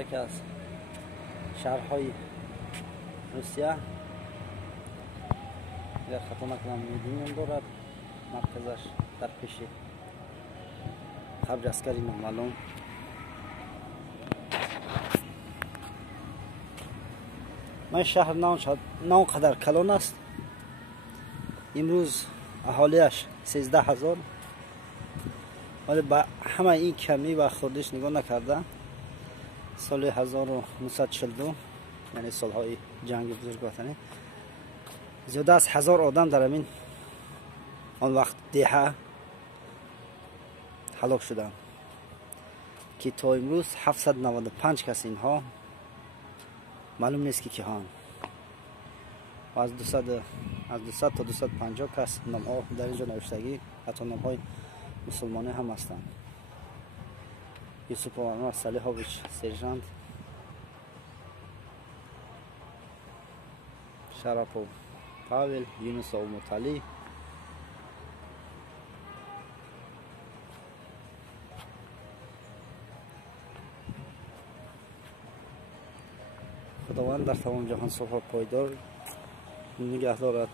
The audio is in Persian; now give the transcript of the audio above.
یکی از شهرهای روسیه. اگر خطا نکنم میدونیم دارد، مرکزش در پیش قبر عسکری نامعلوم. من شهر نه قدر کلان است. امروز اهالیش 13,000، ولی با همه این کمی و خوردش نگاه نکرده سال 1942 یعنی سالهای جنگ بزرگ وطنی زیاده از 1000 آدم در همین آن وقت دهه هلاک شدند که تا امروز 795 کس اینها معلوم نیست که کیان. و از 200 تا 250 کس نام‌ها در اینجا نوشتگی، حتی نام‌های مسلمانه هم هستند. یوسف آرنا صلیحویچ سرژانت، شراپوف پاول، یونس مطلی، خداوند در تمام جهان صلح پایدار نگه دارد.